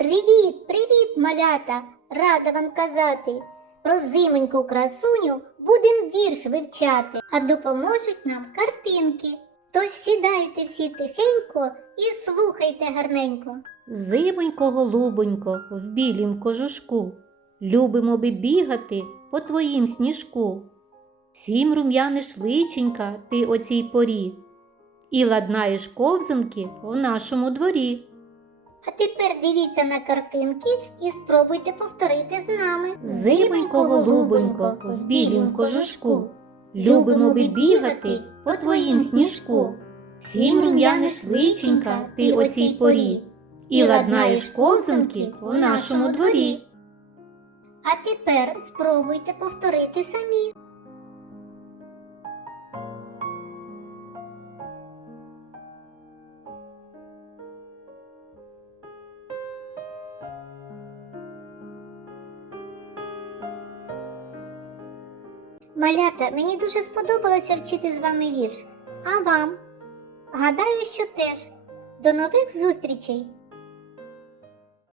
Привіт, привіт, малята! Рада вам казати. Про зимоньку красуню будем вірш вивчати, а допоможуть нам картинки. Тож сідайте всі тихенько і слухайте гарненько. Зимонько, голубонько, в білім кожушку, любимо би бігати по твоїм сніжку. Сім рум'яниш личенька ти о цій порі, і ладнаєш ковзанки в нашому дворі. А тепер дивіться на картинки і спробуйте повторити з нами. Зимонько, голубонько, в білім кожушку, любимо би бігати по твоїм сніжку. Сім рум'яниш личенька ти о цій порі, і ладнаєш ковзанки в нашому дворі. А тепер спробуйте повторити самі. Малята, мені дуже сподобалося вчити з вами вірш. А вам? Гадаю, що теж. До нових зустрічей!